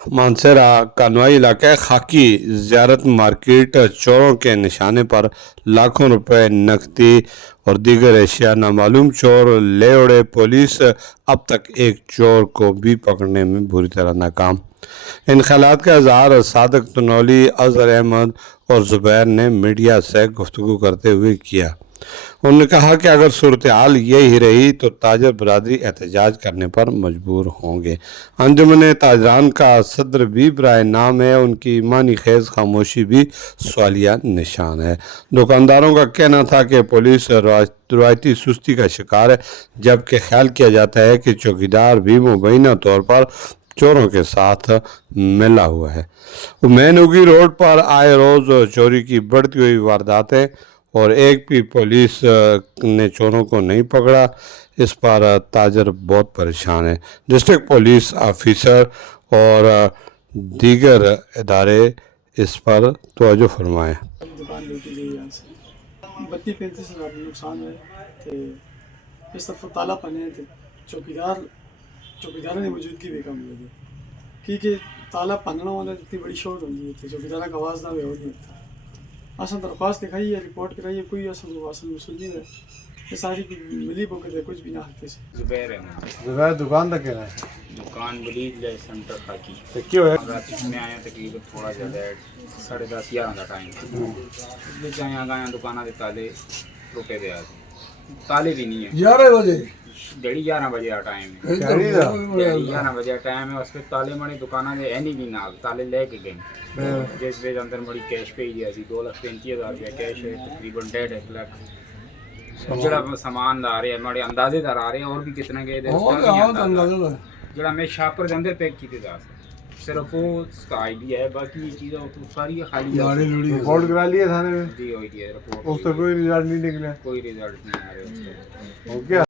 मानसरा convoy इलाके खाकी ज़ियारत मार्केट चोरों के निशाने पर लाखों रुपए नकदी और दीगर एशिया नामालूम चोर ले उड़े। पुलिस अब तक एक चोर को भी पकड़ने में बुरी तरह नाकाम। इन ख्यालात का इजहार सादक तनौली, अजहर अहमद और जुबैर ने मीडिया से गुफ्तगू करते हुए किया। उन्होंने कहा कि अगर सूरत हाल यही रही तो ताजर बरादरी एहतजाज करने पर मजबूर होंगे। अंजुमन ताजरान का सदर भी बराए नाम है, उनकी ईमानी खेज खामोशी भी सवालिया निशान है। दुकानदारों का कहना था कि पुलिस रवायती सुस्ती का शिकार है, जबकि ख्याल किया जाता है कि चौकीदार भी मुबैना तौर पर चोरों के साथ मिला हुआ है। मैनुगी रोड पर आए रोज़ चोरी की बढ़ती हुई वारदातें और एक भी पुलिस ने चोरों को नहीं पकड़ा, इस पर ताजर बहुत परेशान है। डिस्ट्रिक्ट पुलिस ऑफिसर और दीगर इदारे इस पर तवज्जो फरमाएं। दुकान लूटी गई यहाँ से 32-35 हज़ार नुकसान है तो इस तरफ ताला पने थे। चौकीदार ने मौजूदगी भी कम हुई क्योंकि ताला पन्ना वाला इतनी बड़ी शॉट होती है, चौकीदार का आवाज़ ना भी और नहीं होता। असल दरख्वास्त लिखाई है, रिपोर्ट कराई है, कोई असल वसूल नहीं है। ये सारी मिली बुक है, कुछ भी ना हकते से। जुबैर है जुबैर दुकान तक है, दुकान बलीज है सेंटर खाकी। तो क्यों है रात में आया तकरीबन थोड़ा ज़्यादा 10:30-11 का टाइम लेके आया गया दुकाना के ताले रुके दे आज ताले भी नहीं है 11 बजे 11:30 बजे का टाइम है 11 बजे का टाइम है। उस पर ताले मड़ी दुकाना के है नहीं भी नाल ताले लेके गए जिस वे अंदर मड़ी कैश पे ही दी 2,35,000 रुपया कैश है, तकरीबन 1.5 लाख जड़ा सामान ला रहे हैं मड़े अंदाजेदार आ रहे हैं और भी कितना गए जड़ा मैं शापर के अंदर पैक की जा सिर्फ वो उसका आइडिया है, बाकी ये चीज़ें तो सारी खाली रिपोर्ट करा लिया थाने में, जी हो गई है रिपोर्ट, उससे कोई रिजल्ट नहीं निकला, कोई रिजल्ट नहीं आ रहा है। हो गया।